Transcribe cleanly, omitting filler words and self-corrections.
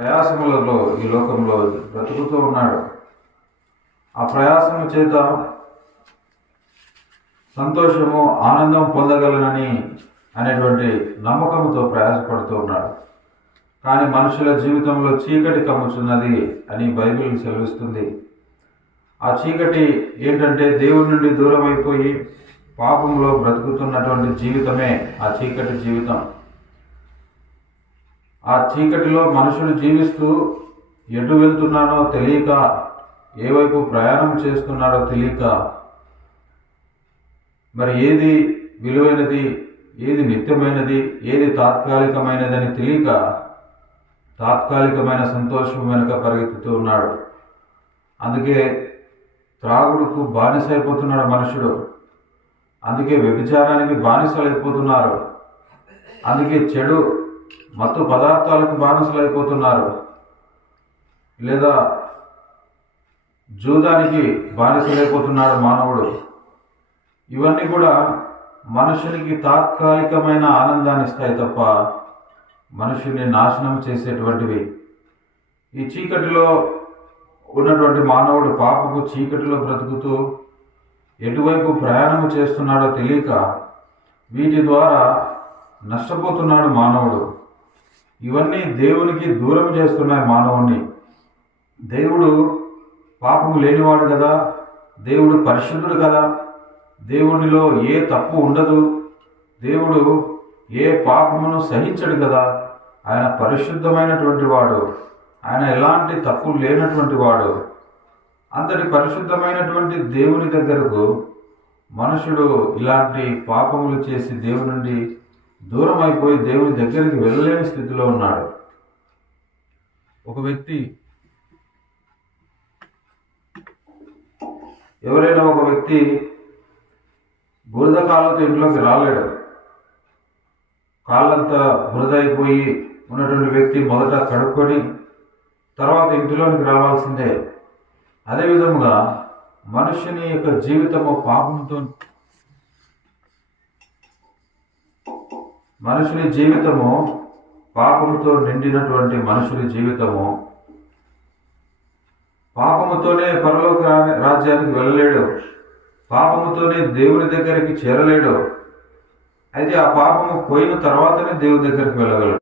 ప్రయాసములలో ఈ లోకంలో బ్రతుకుతూ ఉన్నాడు. ఆ ప్రయాసము చేత సంతోషము, ఆనందం పొందగలనని అనేటువంటి నమ్మకంతో ప్రయాసపడుతూ ఉన్నాడు. కానీ మనుషుల జీవితంలో చీకటి కమ్ముచున్నది అని బైబిల్ సెలవిస్తుంది. ఆ చీకటి ఏంటంటే దేవుడి నుండి దూరం అయిపోయి పాపంలో బ్రతుకుతున్నటువంటి జీవితమే ఆ చీకటి జీవితం. ఆ చీకటిలో మనుషులు జీవిస్తూ ఎటు వెళ్తున్నాడో తెలియక, ఏ వైపు ప్రయాణం చేస్తున్నాడో తెలియక, మరి ఏది విలువైనది, ఏది నిత్యమైనది, ఏది తాత్కాలికమైనదని తెలియక తాత్కాలికమైన సంతోషం వెనుక పరిగెత్తుతూ ఉన్నాడు. అందుకే త్రాగుడుకు బానిస అయిపోతున్నాడు మనుషుడు. అందుకే వ్యభిచారానికి బానిసలైపోతున్నారు. అందుకే చెడు మత్తు పదార్థాలకు బానిసలైపోతున్నారు. లేదా జూదానికి బానిసలైపోతున్నాడు మానవుడు. ఇవన్నీ కూడా మనుషునికి తాత్కాలికమైన ఆనందాన్ని ఇస్తాయి తప్ప మనుషుని నాశనం చేసేటువంటివి. ఈ చీకటిలో ఉన్నటువంటి మానవుడు పాపపు చీకటిలో బ్రతుకుతూ ఎటువైపు ప్రయాణం చేస్తున్నాడో తెలియక వీటి ద్వారా నష్టపోతున్నాడు మానవుడు. ఇవన్నీ దేవునికి దూరం చేస్తున్నాయి మానవుణ్ణి. దేవుడు పాపము లేనివాడు కదా, దేవుడు పరిశుద్ధుడు కదా, దేవునిలో ఏ తప్పు ఉండదు, దేవుడు ఏ పాపమును సహించడు కదా, ఆయన పరిశుద్ధమైనటువంటి వాడు, ఆయన ఎలాంటి తప్పు లేనటువంటి వాడు. అంతటి పరిశుద్ధమైనటువంటి దేవుని దగ్గరకు మనుషుడు ఇలాంటి పాపములు చేసి దేవుని నుండి దూరం అయిపోయి దేవుని దగ్గరికి వెళ్ళలేని స్థితిలో ఉన్నాడు. ఎవరైనా ఒక వ్యక్తి బురద కాళ్ళతో ఇంట్లోకి రాలేడు. కాళ్ళంతా బురద అయిపోయి ఉన్నటువంటి వ్యక్తి మొదట కడుక్కొని తర్వాత ఇంటిలోనికి రావాల్సిందే. అదేవిధంగా మనుషుని యొక్క జీవితము పాపంతో, మనుషుని జీవితము పాపముతో నిండినటువంటి మనుషుని జీవితము, పాపముతోనే పరలోక రాజ్యానికి వెళ్ళలేడు, పాపముతోనే దేవుని దగ్గరికి చేరలేడు. అయితే ఆ పాపము పోయిన తర్వాతనే దేవుని దగ్గరికి వెళ్ళగలడు.